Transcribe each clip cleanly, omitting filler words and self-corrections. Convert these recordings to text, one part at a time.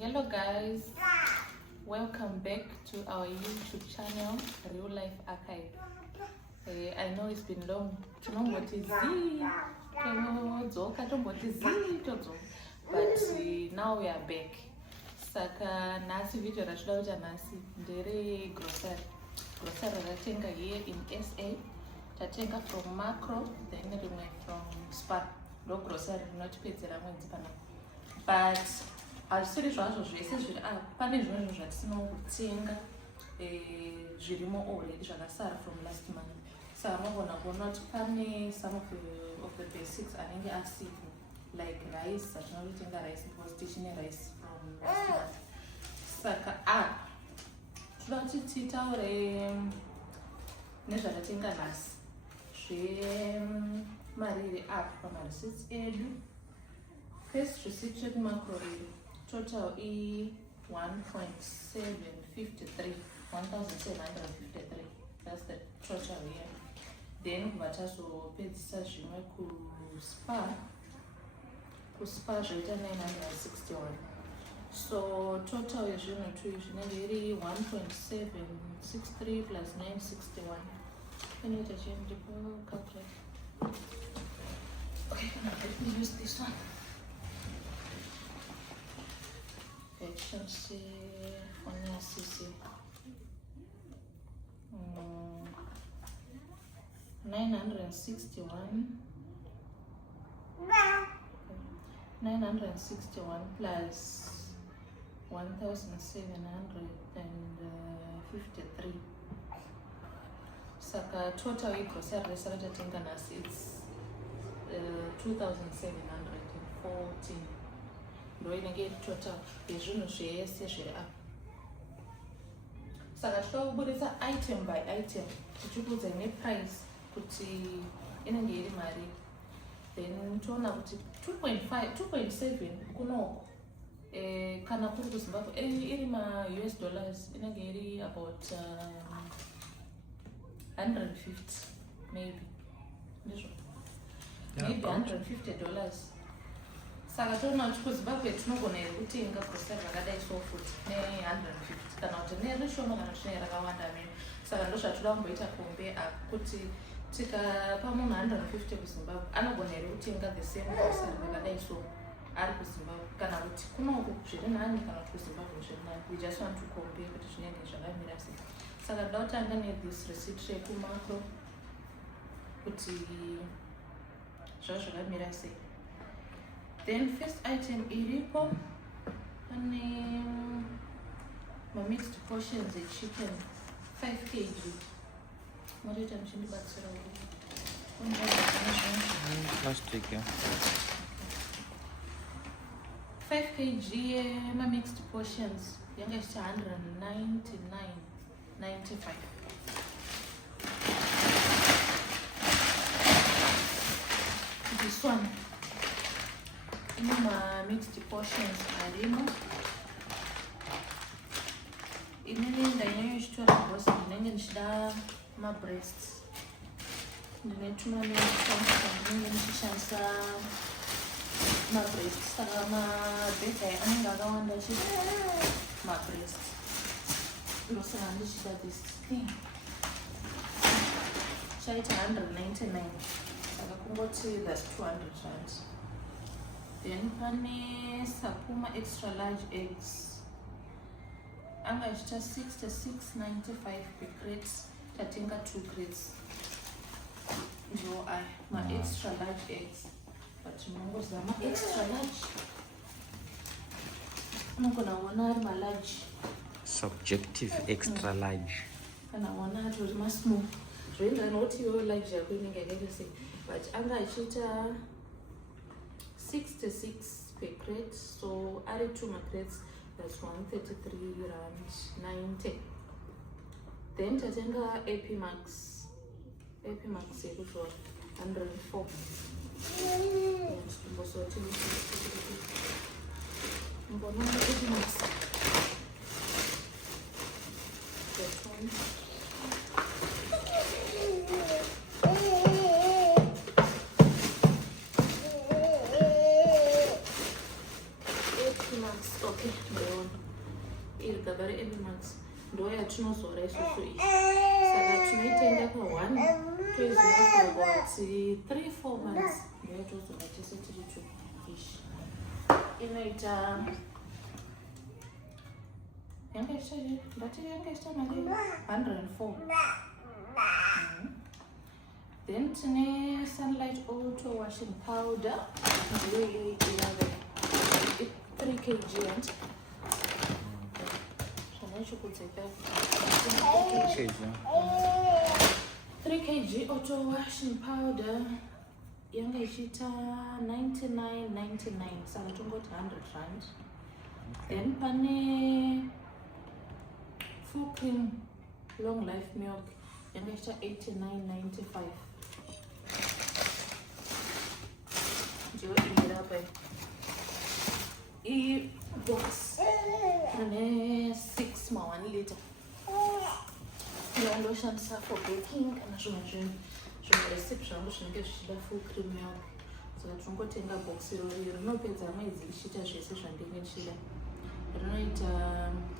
Hello guys, welcome back to our YouTube channel, Real Life Archive. I know it's been long, but now we are back. Saka nasi video rachida nasi ndere grocery ratenga here in SA, tatenga from Macro, then rimwe from Spar. No grocery rinotipedzera mwedzi pana. But hazvisiri zvazvo zvese zviri apa, pane zvimwe zvatisina kutenga zvirimo already zvakasara from last month. Saka munogona kuona kuti pane some of the basics anenge asipo, like rice. Zatinototenga rice because tichine rice from last month. Saka toda kuti titaure nezvatatenga nhasi zvemariri apa pamareceipts edu. First receipt check Macro total e 1.753, 1,753. That's the total here. Then kuvatazopedzisa zvimwe kuSpar zvoita 961. So total yezvinhu zvinenge iri 1.763 plus 961. Inoita chiendipo calculate. Okay, let me use this one. Efficiency on CC 961 plus 1,753. Saka total grocery resaratatenga nasi it's 2,714. ndo inenge total yezvinhu zvese zviri apa. Saka tikaburitsa item by item tichikuudza neprice kuti inenge iri mari, then toona kuti 2.7 kunoko kana kuri kuZimbabwe iri ma-US dollars inenge iri about 150 maybe, ndizvo maybe $150. Saka toona kuti kuZimbabwe tinogona here kutenga grocery rakadai so futi ne150 kana kuti nerishoma kana kuti rakawanda mini. Saka ndo zvatoda kumboita kombe kuti tikapa munhu 150 kuZimbabwe anogona here kutenga the same grocery rakadai so ari kuZimbabwe, kana kuti kunoko zviri nani kana kuti kuZimbabwe zviri nani. We just want to compare kuti zvinenge zvakamira sei. Saka ndoda kutanga nethis receipt yekuMacro kuti zvazvo zvakamira sei. Then first item iripo pane mixed portions chicken 5 kg. Motoita muchindibatsira plastic 5 kg mixed portions yanga ichita 199.95. This one mixed portions arimo. Inini ndainyanyoshitora grocery ndinenge ndichida mabreasts. Ndine tumamesonsa ndinenge ndichishandisa mabreasts. Saka mabhedhai anenge akawanda mabreasts. Ndosaka ndichida this thing chaita 199. Saka kungoti that's 200 rand. Then pane Sapuma extra large eggs anga ichita 66.95 per crate. Tatenga 2 crates ndiwo aya ma-extra large eggs. But munongozama ma-extra large unogona kuona ari ma-large subjective extra large kana kuona ari uri ma-small zvoenderana nokuti iwo large yako inenge yakaita sei. But anga achiita 66 per crate, so added 2 crates, that's 133 rand 90. Then tatenga AP Max yekuzora 104. Mbona AP Max that one. Okay, munoiona iri gaba reEmimax ndo yatinozora isusu iyi. Saka tinoitenga pa1 toizoa about 3-4 months ndo yatozora tese tiri ish. Inoita yangaita mari 104. Then tine Sunlight Auto washing powder ndiyo inave 3 kg and shanachokudzeka 3 kg auto washing powder yanga ichiita 99.99 saka tongoti 100 rand. Then pane full cream long life milk yanga ichiita 89.95 ndiyo inirapa box ane 6 ma1 liter ndoshandisa for baking kana zvimwe recipe zvangu zvinenge zvichida full cream milk. Saka tinongotenga box irori rinopedza mwedzi ichiita zvese zvandinge ndichida. Rinoita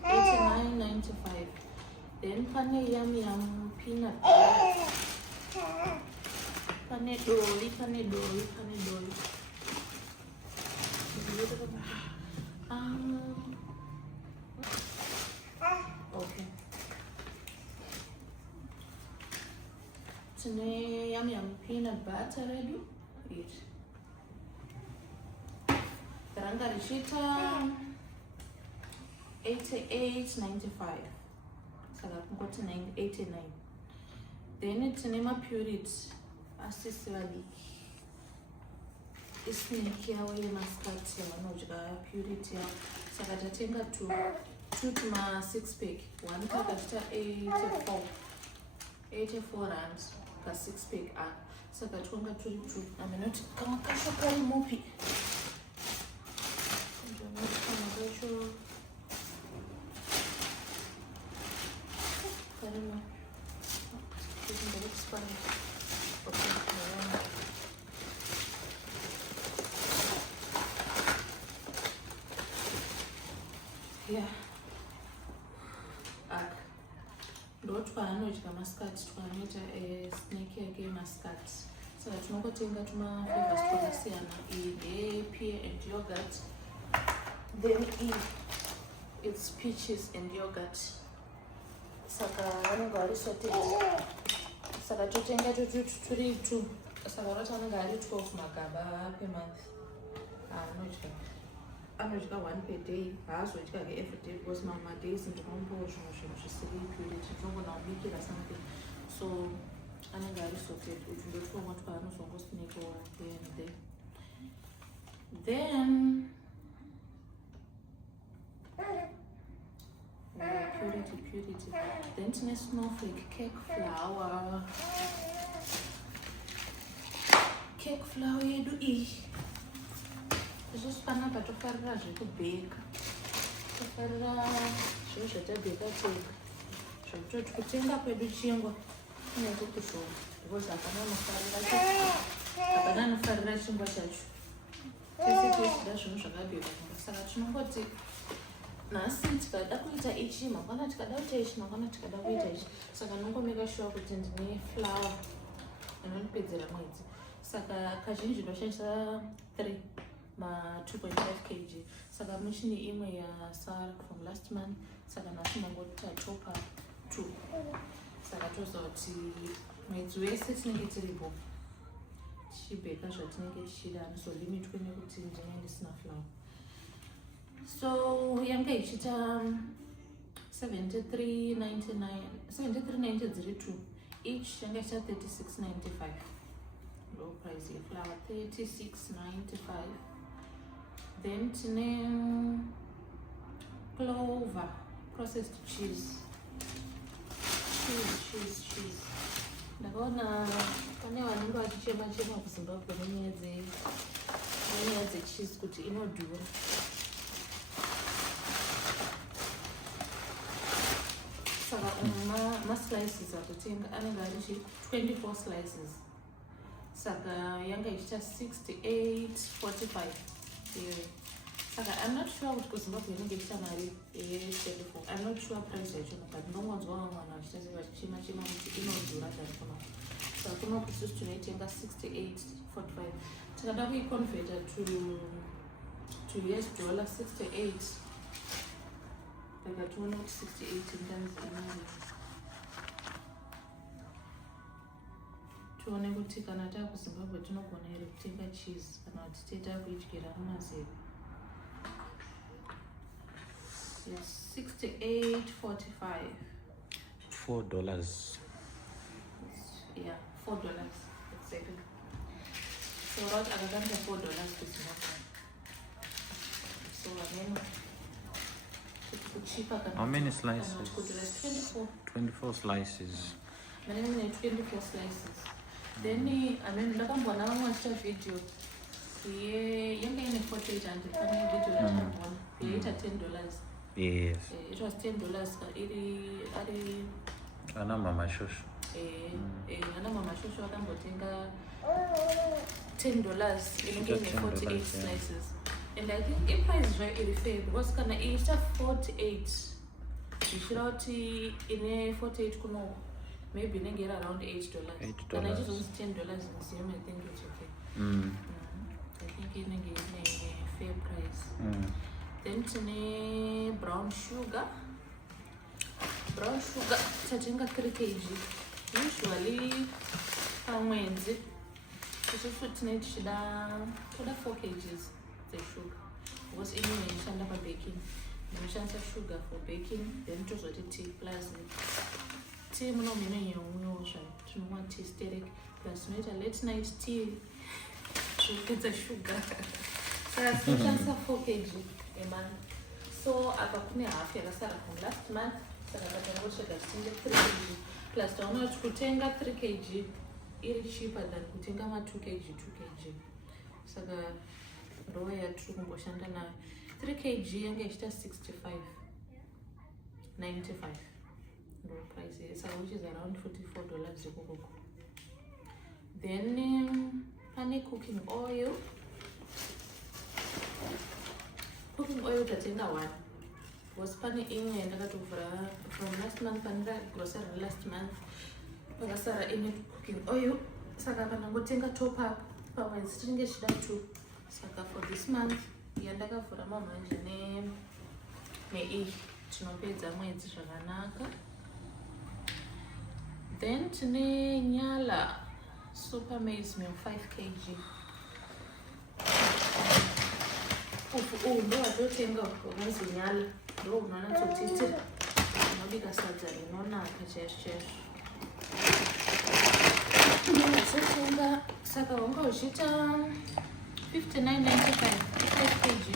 89.95. Then pane yam peanut butter, pane doli. Okay. Tine yam peanut butter redu iri ranga richiita 88.95 saka kungoti 89. Then tine mapurity asisi vadiki isnake yavo yemaskati yavanodya purity yavo. Saka tatenga 2 tuma 6 pack 1 takachita 84 rand ka 6 pack up. Saka twanga turi 2 aminoti kama kasho kari mopi karima yeah. Ndo twaanodya maskati twanoita snake yake yemaskati. Saka tinongotenga tuma flavors twakasiyana. Iyi ndepear and yogurt. Then it's peaches and yogurt. Saka vanenge vari sorted. Saka totenga turi 2. Saka vanoti vanenge vari 12 magaba per month. Anodya 1 per day. Haazodya every day because mama days ndinombo zvimwe zvisiri purity ndinongonabikira something. So anenge ari sorted kuti ndotomwa twaanozongosnekewa here and there. Then purity. Then tine snowflake cake flour yedu iyi. Isusu panapa tofarira zvekubheka, tofarira zvinhu zvatabheka tega zvekutoti kutenga kwedu chingwa kunenge kushoma because hapana anofarira chingwa chacho. Tese tochida zvinhu zvakabhekwa. Saka tinongoti nhasi tikada kuita ichi mangwana tikada kuita ichi mangwana tikada kuita ichi. Saka nongomeka sure kuti ndine flour inondipedzera mwedzi. Saka kazhinji ndoshandisa 3 ma 2.5 kg. Saka muchini imwe yasara from last month. Saka nhasi ndangoti tatopa 2. Saka tozoti mwedzi wese tinenge tiripo tichibheka zvatinenge tichida. Handizolimitswe nekuti ndinenge ndisina flour. So yanga ichiita 73.99 dziri 2 each. Yanga ichiita 36.95 low price yeflour 36.95. Then tine clover processed cheese. Ndakaona pane vanenge vachichema kuZimbabwe nenyaya dzecheese kuti inodhura. Saka maslices atotenga anenge ari 24 slices. Saka yanga ichiita 68.45. Saka I'm not sure kuti kuZimbabwe inenge ichita mari ye24. I'm not sure price yacho, but ndinongonzwa vamwe vanhu vachitaseva chichima kuti inodhura than kuno. Saka kuno kusisi tinoitenga 68.45. Tikada kuiconverta to US dollar 68. Saka tione kuti 68 times imari. Tione kuti kana takuZimbabwe tinogona here kutenga cheese kana kuti takuidyira mumazero. Yes, 68.45. $4. Yeah, $4 exactly. So what I got $4 to Zimbabwe. So again, cheaper. How many slices? 24. 24 slices. My name is 24 slices. Then I mean, look, I'm gonna watch a video. Yeah, you're getting 48 and the funny video that I'm on. It at $10. Yes. It was $10. Ana mama shosho. Ana mama shosho akambotenga $10 inenge 48 slices. And I think the price is very fair because kana ichita 48 ichira kuti ine 48 kuno maybe inenge iri around $8. Kana ichizonzi $10 museum, I think it's okay. I think inenge ine fair price. Then tine brown sugar. Brown sugar tatenga 3 kg. Usually pamwedzi isusu tine tichida 4 kgs sugar because inenge ichishanda pabaking. Ndinoshandisa sugar for baking, then tozoti tea plus tea munomene yemwewo zvayo tinonwa tea steric plus tinoita late night tea zvopedza sugar. Saka tinoshandisa 4 kg a month. So apa kune half yakasara from last month. Saka takangotsvaga tichenge 3 kg plus taona kuti kutenga 3 kg iri cheaper than kutenga ma 2 kg 2 kg. Saka ndo yatiri kungoshanda nayo. 3 kg yange ichita 65.95 ndo price. Saka which is around $44 ikoko. Then pane cooking oil. Cooking oil tatenga 1. Was pane imwe ndakatovhura from last month panira grocery last month. Pakasara imwe cooking oil. Saka panangotenga top up pamwedzi tinenge tichida 2. Saka for this month yandakavhura mamanje nei tinopedza mwedzi zvakanaka. Then tine nyala super maize meal 5 kg. Ndo watotenga wakanzi nyala ndo unonatotitira unobika sadza rinonaka chaizvo. Ndinototenga saka wanga uchiita 59.95 5 kg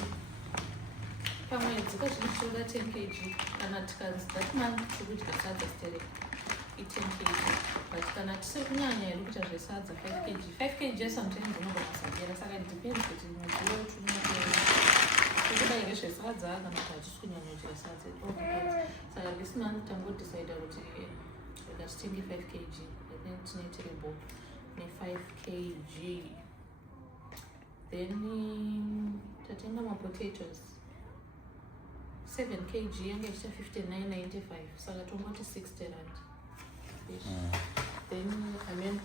pamwedzi kazvinotoda 10 kg kana tikanzi that month tikudya sadza sterek i 10 kg but kana tisiri kunyanya iri kuita zvesadza 5 kg 5 kg sometimes unogona kusagera. Saka it depends kuti mudziyo wetunotoera kuda here zvesadza kana kuti hatisi kunyanya kudyira sadza it all depends. Saka this month tangodecida kuti tikatitenge 5 kg and then tinoitirebo ne5 kg. Then tatenga mapotatoes 7 kg yange ichita 59.95 saka tongoti 60 rand. Then I mean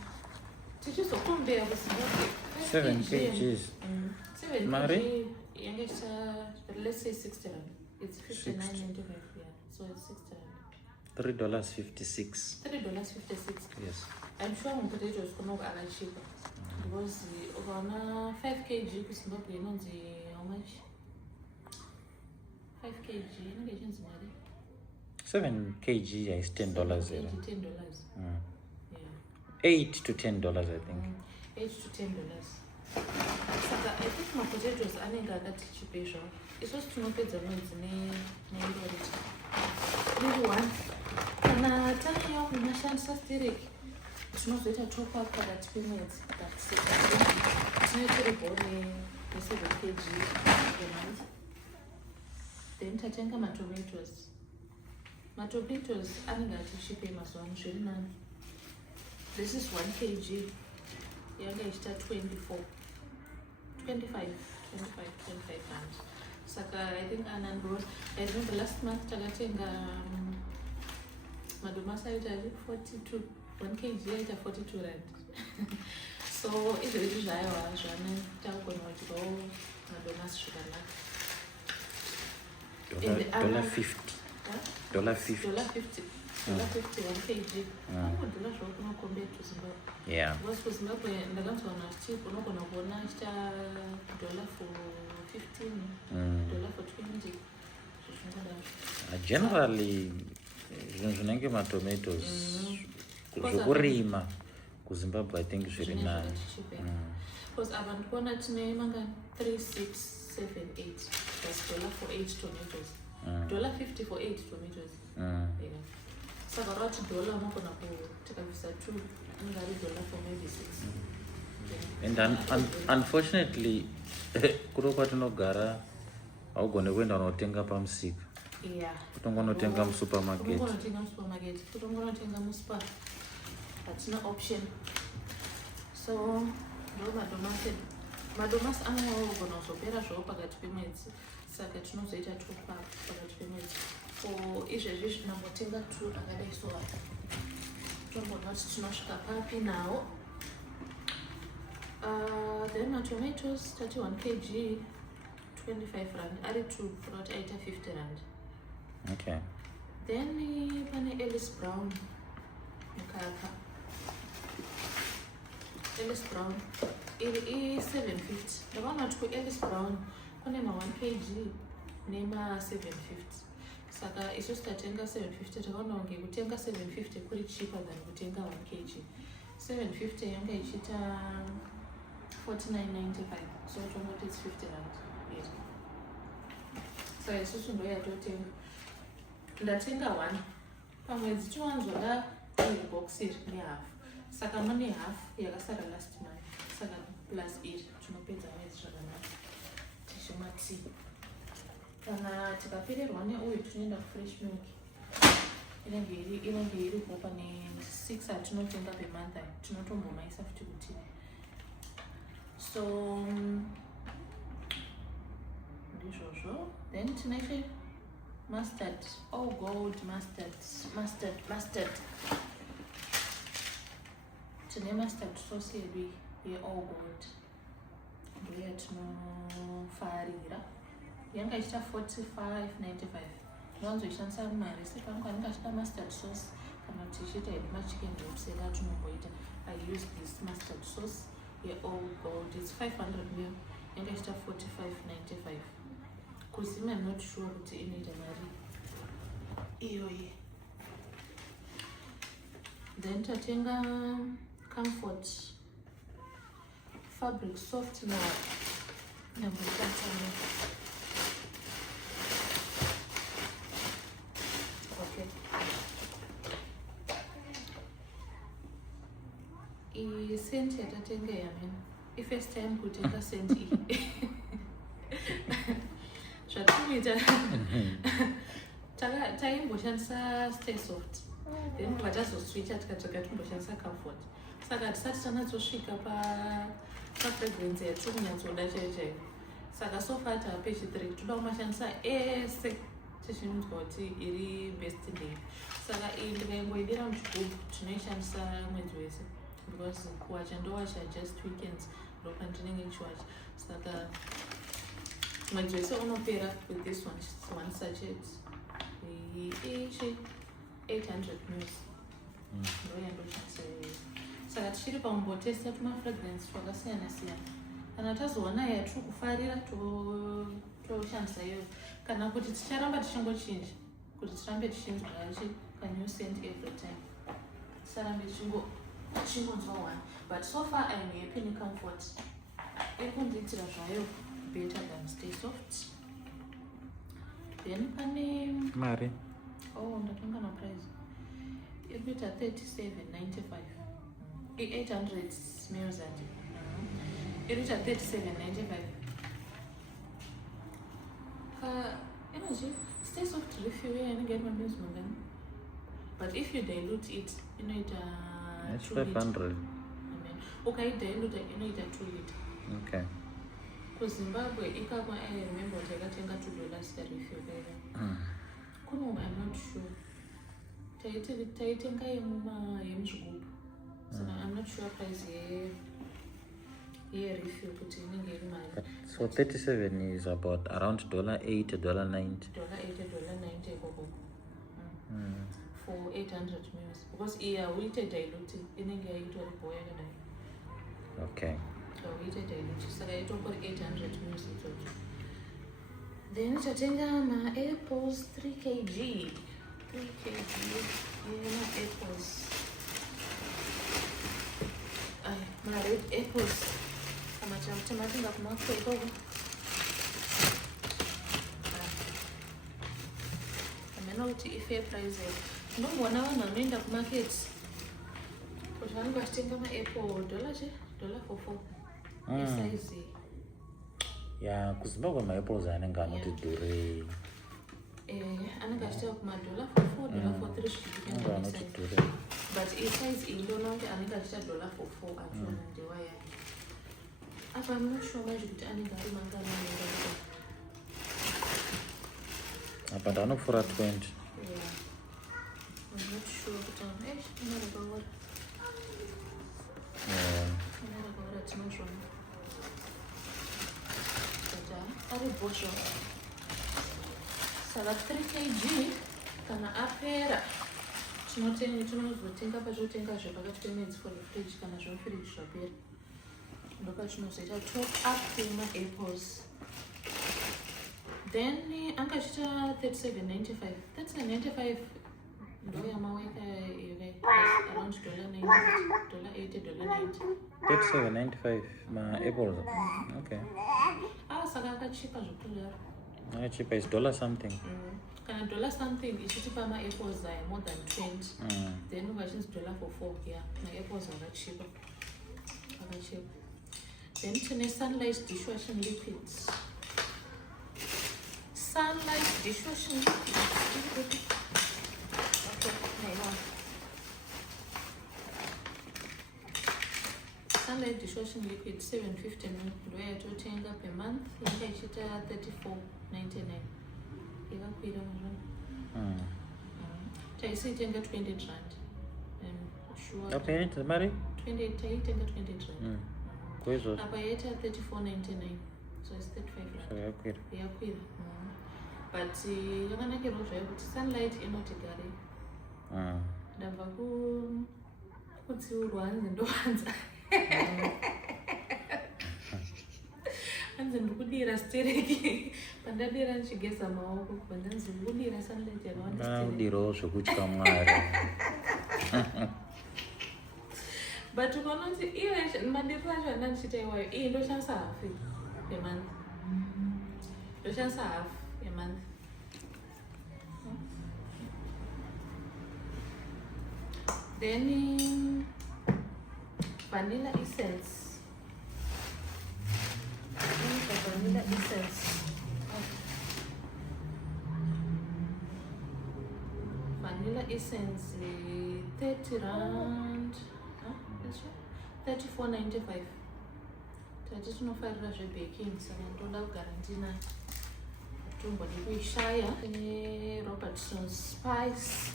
tichizokombera kuZimbabwe 7 kgs. 7 Mari? kg yange ichita let's say 60 rand. It's 59.95 yeah. So it's 60 rand. $3.56. $3.56. Yes. I'm sure potatoes kunoku are cheaper. Because ukaona 5 kg kuZimbabwe inonzi how much? 5 kg inenge ichinzi mari 7 kg is $10. $10. Yeah. Yeah. $8 to $10, I think. $8 to $10. Saka I think mapotatoes anenge akati chipe zvavo. Isusu tinopedza mwedzi neiroriti riri 1. Kana taiyawo munoshandisa sterek tinozoita top up pakati pemwedzi tinoitirebo ne7 kg a month. Then tatenga matomatoes. Matomatoes anenge atichipe mazuva ano zviri nani. This is 1 kg yange ichita 25 rand. Saka I think because I remember last month takatenga madomasi aita 42 1 kg aita 42 rand. So izvozvi zvaiva zvane takugona kudyawo madomasi zvakanaka. $50 $1 kg. Kudhura zvavo kunocompare to Zimbabwe. Yeah. Because kuZimbabwe ndakanzwana chichi unogona kuona chiita $15, $20 for 20. Generally, zvinenge matomatoes zvokurima kuZimbabwe I think zviri nani. Because apa ndikuona tine manga 3678 plus $1 for 8 tomatoes. $50 for 8 tomatoes. Yeah. Saka rati $1 unogona kutikabvisa 2 angari $1 for maybe 6. And unfortunately kuro kwatinogara haugone kuenda unotenga pamusika. Yeah. Kutongonotenga musupermarket. Kutongonotenga musupermarket. Kutongonotenga muspa. Hatina option. So ndo madomasi anogona kuzopera zvavo pakati pemwedzi. Saka tinozoita top up pakati pemwedzi. For izvezvi zvinambotenga 2 akadai so tombona kuti tinosvika papi nawo. Then matomatoes 31 kg 25 rand ari 2 kurati aita 50 rand. Okay. Then pane Ellis Brown mukaka. Ellis Brown iri 750. Ndakaona kuti kuEllis Brown kune ma 1 kg nema 750. Saka isusu tatenga 750 takaona kunge kutenga 750 kuri cheaper than kutenga 1 kg. 750 yanga ichiita 49.95. So tongoti it's 50 rand. Yes. Saka isusu ndo yatotenga. Ndatenga 1 pamwedzi tiwanzoda box iri nehalf. Saka mane half yakasara last month. Saka plus iri tinopedza mwedzi zvakanaka. Tichimwa tea. Kana tikapererwa neuyu tinoenda kufresh milk. Inenge iri kupa ne 6 atinotenga per month tinotombomaisa futi kuti. So ndizvozvo. Then tinaishe mustard, all gold mustard. Tine mustard sauce yedu ye-all gold. Ndoya tinofarira. Yanga ichita 45.95. Ndinowanzoishandisa mumarecipe angu anenge achida mustard sauce kana kuti ichiita machicken wraps ega tinomboita. I use this mustard sauce ye-all gold. It's 500 ml. Yanga ichita 45.95. Kuzima I'm not sure kuti inoita mari iyoyi. Then tatenga Comfort fabric soft now. Number 5. Okay. Senti yatatenga yamen. First time kutenga senti. Zvatimita taimboshandisa Stay Soft. Then patazoswitcha tikatsvaga timboshandisa Comfort. Saka tisati tanatsosvika pafragrance yatiri kunyatsoda chaiyo. Saka so far tapechi 3 toda kumashandisa ese tichinzwa kuti iri best day. Saka iyi ndikaingoidira muchigubhu tinoishandisa mwedzi wese because kuwacha ndowacha just weekends ndopa ndinenge ndichiwacha. Saka mwedzi wese unopera with this one sachet. Each 800 ml. Ndoya ndoshandisa iyoyo. Saka tichiri pakumbotesta tumafragrance twakasiyana siyana. Kana tazoona yatiri kufarira toshandisa iyoyo. Kana kuti ticharamba tichingochinja kuti tirambe tichinzwa ka new scent every time. Tisarambe tichingonzwa one. But so far I'm happy with Comfort. Iri kundiitira zvayo better than Stay Soft. Then pane mari. Oh, ndatonga na price. Iri kuita 37.95. 800 ml ati. Iri kuita 37.95. Energy Stay Soft refill inenge iri mabinzi mangani. But if you dilute it, inoita it's 500. Okay, dilute inoita 2 liter. Okay. kuZimbabwe ikako I remember takatenga $2 refill kaiva. Kuno I'm not sure. Taitenga yemuzvigubhu. So I'm not sure price refill kuti inenge iri mari. So 37 is about around $8, $9. $8, $9 ikoko. For 800 mils. Because we take dilute inenge yaitwa boya kadai. Okay. So we take dilute. Saka itoko 800 mils itocho. Then tatenga ma apples 3 kg. 3 kg. Yeah, apples. My red apples. Tamatinga kumako ikoko. Amena kuti ifair price. Ndobona vanhu vanoenda kumarket kuti vanenge vachitenga maapple $4 esize. Yeah, kuZimbabwe maapples anenge anoti dhurei. Anenge achiteva kuma$4, $3 zvichipinda nesize. But isize iyi ndoona kuti anenge achiita $4 achona ndewaya. Apa I'm not sure mazvo kuti anenge ari mangani. But anopfuura 20. Yeah. I'm not sure but I'm not about tinozvona. But ari bhosho. Saka 3 kg kana apera tinozotenga pachotenga zvepakati pemwedzi for the fridge kana zvemufridge zvapera. Ndopatinozoita top up kwema-apples. Then angachita $37.95. $37.95 ndo yamaweka around $90, $80, $90. $37.95 maapples. Okay. Saka akachipa zvekudaro. Akachipa is $1 something. Kana $1 something ichitipa ma-apples more than 20. Then ungachinzi $4, yeah. Ma-apples akachipa. Then tine sunlight dishwashing liquids. Sunlight dishwashing liquids. Okay, sunlight dishwashing liquid 750 ndo yatotenga per month. Yanga ichita $34.99. Ikakwira mazvona. Taisitenga $20. Sure. Okay, it's mari? 20, taitenga $20. Kuizvozvo. Apa yaita $34.99. So it's $35. So yakwira. Yakwira. But yakanakirawo zvayo kuti sunlight inoti gare. Ndabva kudziurwa hanzi ndowanza. Hanzi ndikudira stereki. Pandadira ndichigeza maoko pandanzi ndikudira sunlight yakawanda stereki. Ndirawo zvekutya Mwari. But ukanoti iwe madiriro acho andandichita iwayo iyi ndoshandisa half per month. Ndoshandisa half per month. Then vanilla essence. Vanilla essence. Vanilla essence £30. $34.95. Tati tinofarira zvebaking saka ndoda kugara ndinayo. Tombodi kuishaya. Robertson's spice.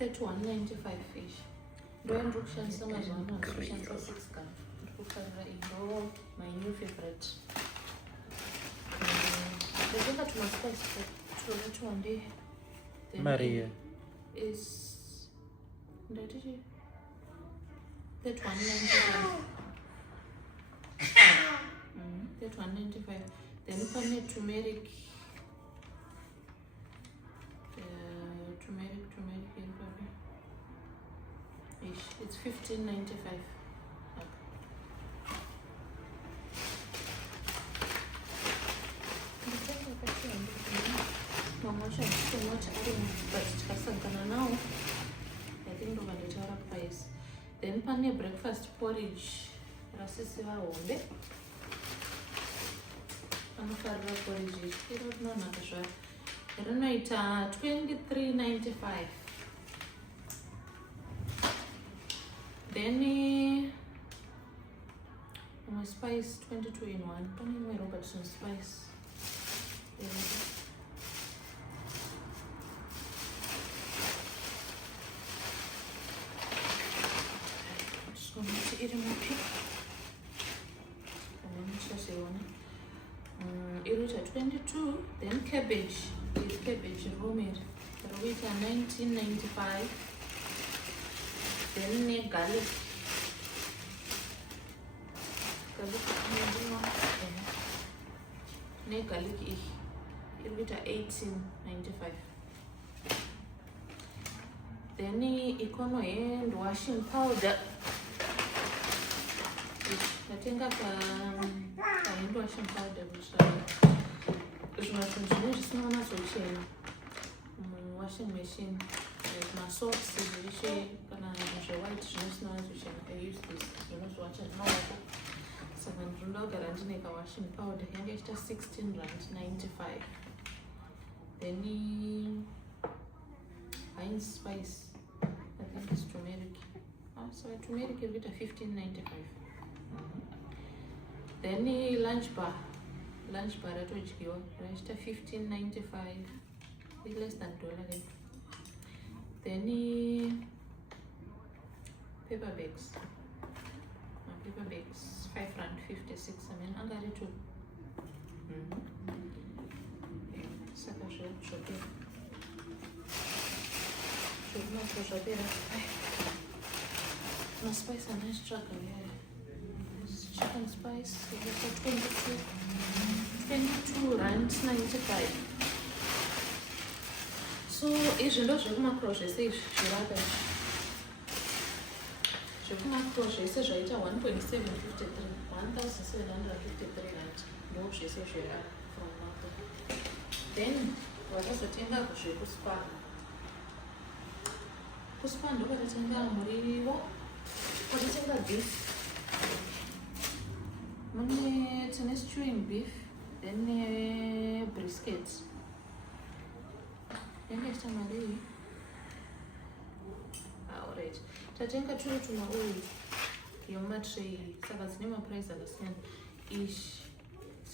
$31.95 ish. Ndo ndokushandisa mazuva ano ndokushandisa 6 gram. Ndikufarira indo my new favorite. Ndotenga tuma spice to one day. Maria is $31.95. $31.95. Then you can turmeric. It's $15.95. I think we're going to tell price. Then pane breakfast porridge. Rasisi vahombe. Anofarira porridge. Rinonaka zvaro. Rinoita $23.95. Then my spice 22 in 1. Don't even know about some spice. There we go. I'm just going to eat them up here. And then just say one. It was at 22. Then cabbage. This cabbage homemade. It was at 19.95. Then garlic. Garlic it will be 18.95. Then ikono and washing powder. I think I can washing powder washing machine. My socks which white I use this, watch it now. 700 garanti washing powder here is 16 rand 95. Then Heinz spice, I think it's turmeric. So turmeric will be 15.95. Then lunch bar at which you reached 15.95, less than $1. Then paper bags. Paper bags, 5 rand 56. I mean, I got it too. Saka shopping. Should not go shopping. My spice and nice struggle. Chicken spice. 22 rand 95. So, if you look at my crochet, say, je vais m'accrocher, c'est j'ai été à 1.753, 1,753 rand. Donc, je sais, je vais là, from market. Then, what else I think je vais Puspa. Puspa, look at the thing that I'm really what do you think of beef? Money, it's an stewing beef, then brisket. Then next time I do. Alright. Tatenga tuli tumaui yomatri saka zinema price alasiyana ish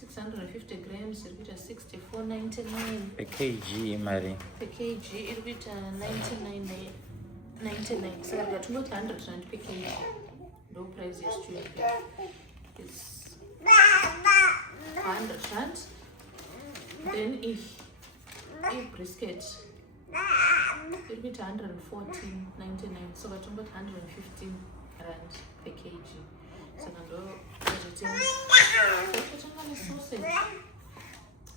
650 grams ilikuwa 64.99 per kg mari. Per kg ilikuwa 99.99. Saka tunatumia 100 rand per kg. No price is too it's 100 rand. Then if brisket it'll be 114.99, so we're talking about 115 rand per kg. So now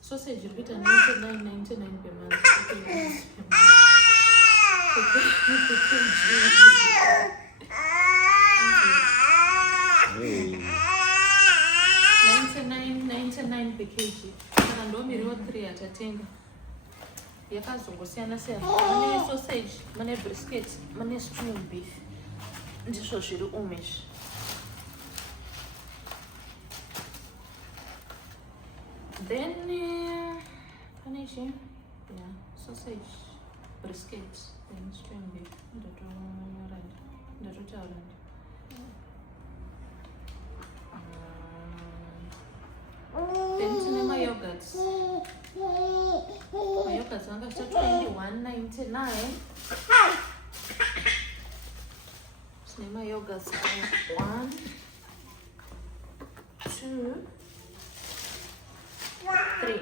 sausage will be 99.99 per month. Hey. 99 per kg. So now we have 3 at a thing. Yakazongosiyana siyana. Mane sausage, mane brisket, mane stewed beef. Ndizvo zviri umish. Then panishi, yeah, sausage, brisket, then stewed beef. Then cinema yogurts. My yogurts are $21.99. Cinema yogurts are 1, 2, 3.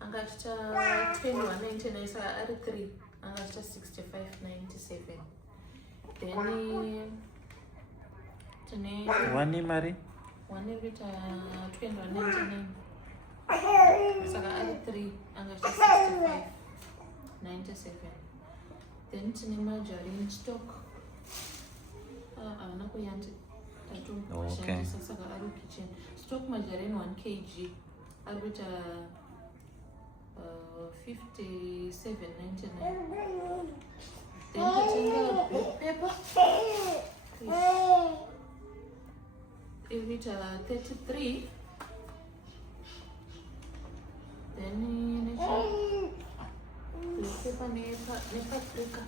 I got $21.99, so I added 3. I got $65.97. Then One mari. one every $21.99. So I added 3. I got $65.97. Then cinema jarring stock. I'm not going to okay. Stock margarine 1 kg. I'll be $57.99. Then black pepper. It'll be 33. Then black pepper, paprika.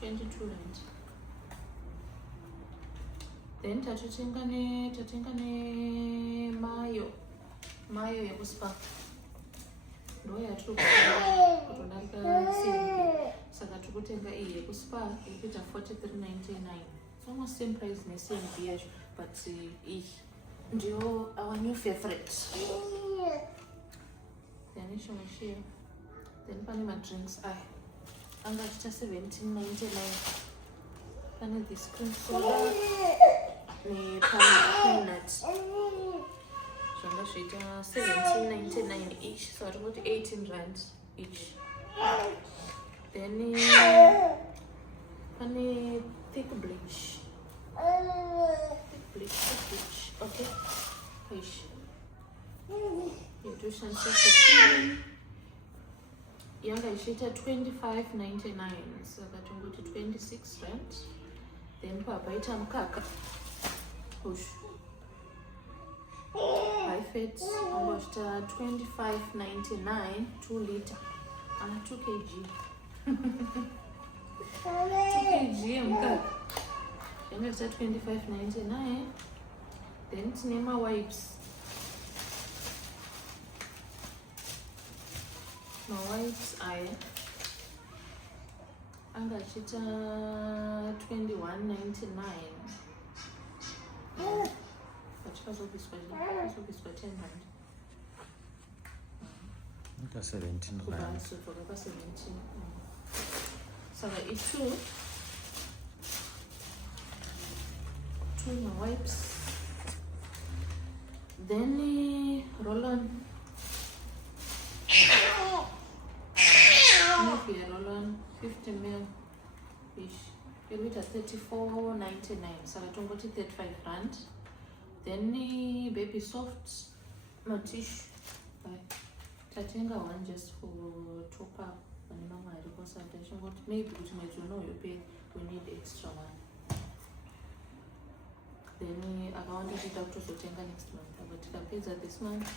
22 rand. Then tatenga ne mayo yekuspa ndo yatikutodarika simbi saka tikutenga iyi yekuspa ikuita 43.99. It's almost same price neCNB yacho, but iyi ndio our new favorite. Then ishomashia. Then pane madrinks anga achita 17.99. Pane this cream soda ne peanut. Zvanga zviita 17.99 each, so atingoti 18 rand each. Then pane thick bleach. Okay. Ish. You do some sort yanga ishiita 25.99, so atingoti 26 rand. Then papaita mukaka. Push. High fat, almost 25.99, 2 liter, 2 kg. 2 kg mukaka. Yanga ishiita 25.99. Then tinema wipes. Wipes anga achita 21.99. Achikazobviswa 10 rand. Ita 17 rand. Kuva 17. Saka i2 wipes. Then roll-on. Maybe a roll-on 50 ml ish. You'll be at 34.99. Saka tongoti 35 rand. Then baby soft tissue. Tatenga one just for top up. Maybe which might you know you pay, we need extra one. Then I wanted it up to Sotenga next month. But I pay that this month.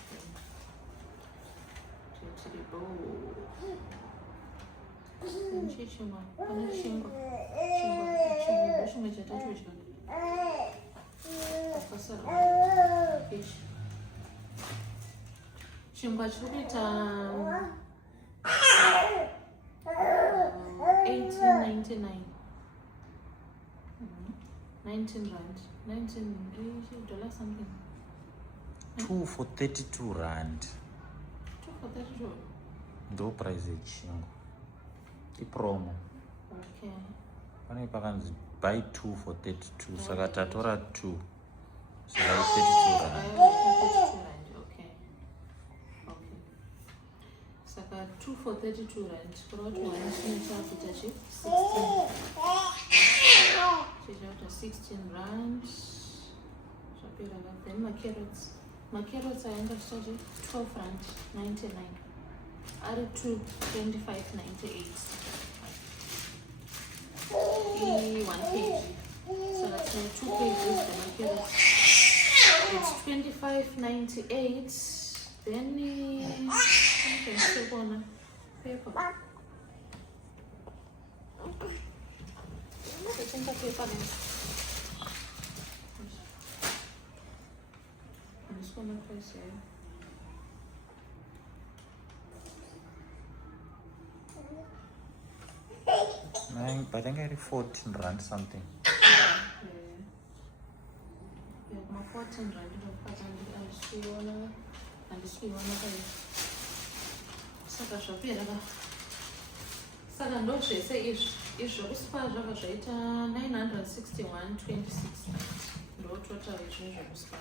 Shingwa chirikuita 18.99. 19 rand. 19 $19 something. 2 for 32 rand. 2 for 32. Ndo price yechingu. Promo. Okay. Pane pakanzi buy 2 for 32. Saka tatora 2. Saka 32 rand. 32 rand. Okay. Saka 2 for 32 rand. For what one chip 16 rand. Then my carrots. My carrots are under 12 rand 99. R2 25.98. 1 kg. So that's 2 kgs. Then my carrots. It's 25.98. Then can still on paper. I think the paper is. I'm just gonna press here. I think I had 14 rand something. Yeah, my 14 rand. And the sweet one. Saka shopira. Saka ndo zvese izvokuspa zvava zvaita 961.26 ndo total izvi zvokuspa.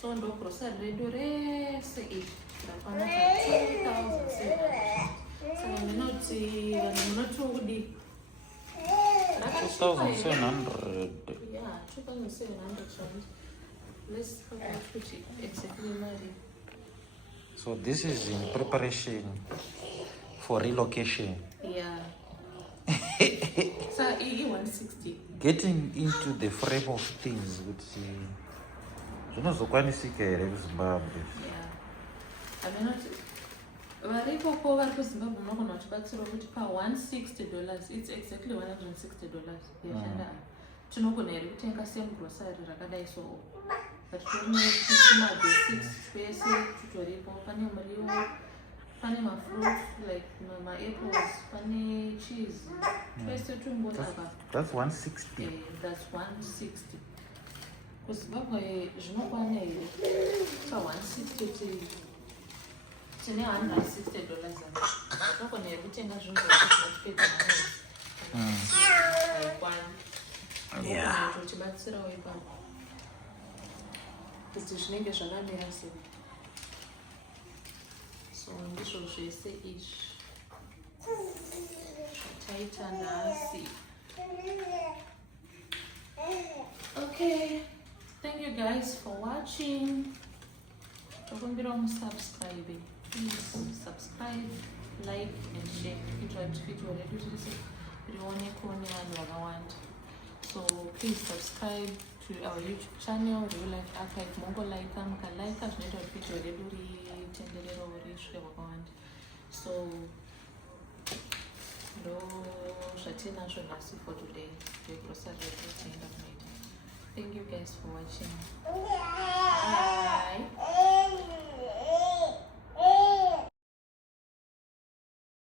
So ndo grocery redu rese izvi ndakwana 2,700. Saka ndinoti vanhu munoti kudi 2,700. Yeah, 2,700 rand. Let's put it exactly money. So this is in preparation for relocation. Yeah. So 160. Getting into the frame of things with zvinozokwanisika here kuZimbabwe. Yeah. I mean, varipo ko vari kuZimbabwe munogona kuchibatsira kuti pa $160 it's exactly $160 yashanda. tinogona here kutenga semugrosari rakadai so patitorine basics twese tutoripo. Pane muriwo, pane mafruit like maapples, pane cheese, twese tungodaka. That's 160. That's 160. kuZimbabwe zvinokwana here pa160 tine $160 tinogona here kutenga zvinhu zvatipedza aikwani tochibatsirawo ipapo kuti zvinenge zvakamira sei. So ndizvo zvese izvi zvataita nhasi. Okay, thank you guys for watching. Tokumbira musubscribe, please subscribe, like and share kuitira kuti video redu rionekwe nevanhu vakawanda. So please subscribe to our YouTube channel, Real Life Archive. Mungolaika, mukalaika zvinoita kuti video redu ritendererewo risvike kwakawanda. So ndo zvatinazvo nhasi for today. The grocery redu taenda kunoita. Thank you guys for watching. Bye.